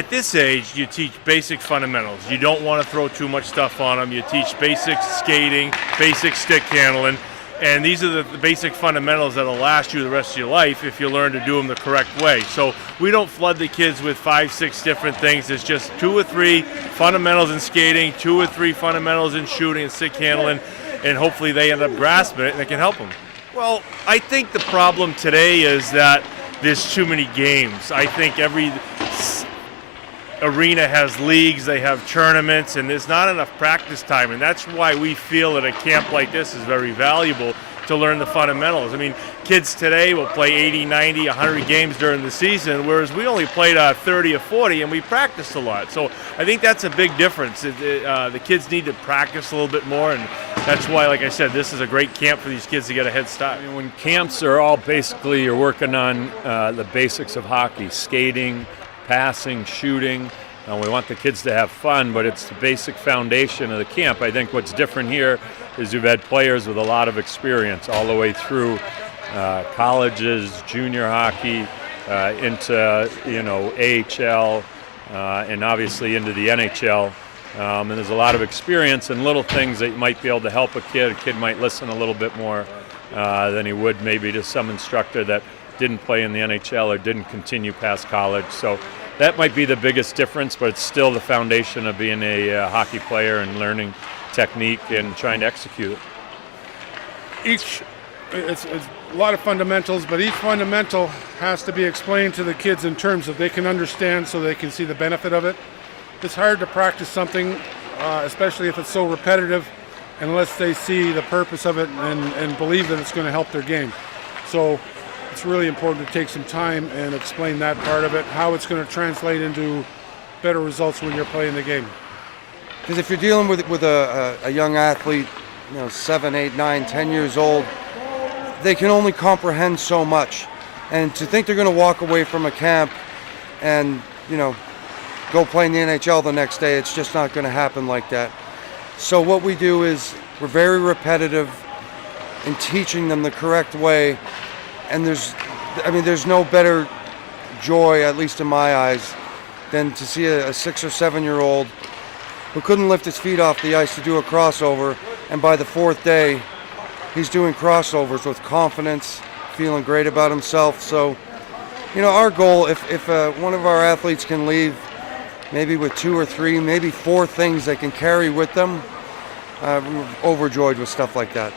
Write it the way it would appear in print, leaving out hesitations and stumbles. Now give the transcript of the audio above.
at this age, you teach basic fundamentals. You don't want to throw too much stuff on them. You teach basic skating, basic stick handling, and these are the basic fundamentals that'll last you the rest of your life if you learn to do them the correct way. So we don't flood the kids with 5, 6 different things. It's just 2 or 3 fundamentals in skating, 2 or 3 fundamentals in shooting and stick handling, and hopefully they end up grasping it and it can help them. Well, I think the problem today is that there's too many games. I think every arena has leagues, they have tournaments, and there's not enough practice time, and that's why we feel that a camp like this is very valuable to learn the fundamentals. I mean, kids today will play 80, 90, 100 games during the season, whereas we only played 30 or 40, and we practiced a lot. So I think that's a big difference. The kids need to practice a little bit more, and that's why, like I said, this is a great camp for these kids to get a head start. I mean, when camps are all basically, you're working on the basics of hockey, skating, passing, shooting. We want the kids to have fun, but it's the basic foundation of the camp. I think what's different here is you've had players with a lot of experience all the way through colleges, junior hockey, into AHL, and obviously into the NHL. And there's a lot of experience and little things that might be able to help a kid. A kid might listen a little bit more than he would maybe to some instructor that didn't play in the NHL or didn't continue past college. So that might be the biggest difference, but it's still the foundation of being a hockey player and learning technique and trying to execute it. It's a lot of fundamentals, but each fundamental has to be explained to the kids in terms of they can understand so they can see the benefit of it. It's hard to practice something, especially if it's so repetitive, unless they see the purpose of it and believe that it's going to help their game. So it's really important to take some time and explain that part of it, how it's going to translate into better results when you're playing the game. Because if you're dealing with a young athlete, 7, 8, 9, 10 years old, they can only comprehend so much. And to think they're going to walk away from a camp and, go play in the NHL the next day, it's just not going to happen like that. So what we do is we're very repetitive in teaching them the correct way. And there's no better joy, at least in my eyes, than to see a 6 or 7 year old who couldn't lift his feet off the ice to do a crossover, and by the 4th day, he's doing crossovers with confidence, feeling great about himself. So, our goal, if one of our athletes can leave maybe with 2 or 3, maybe 4 things they can carry with them, we're overjoyed with stuff like that.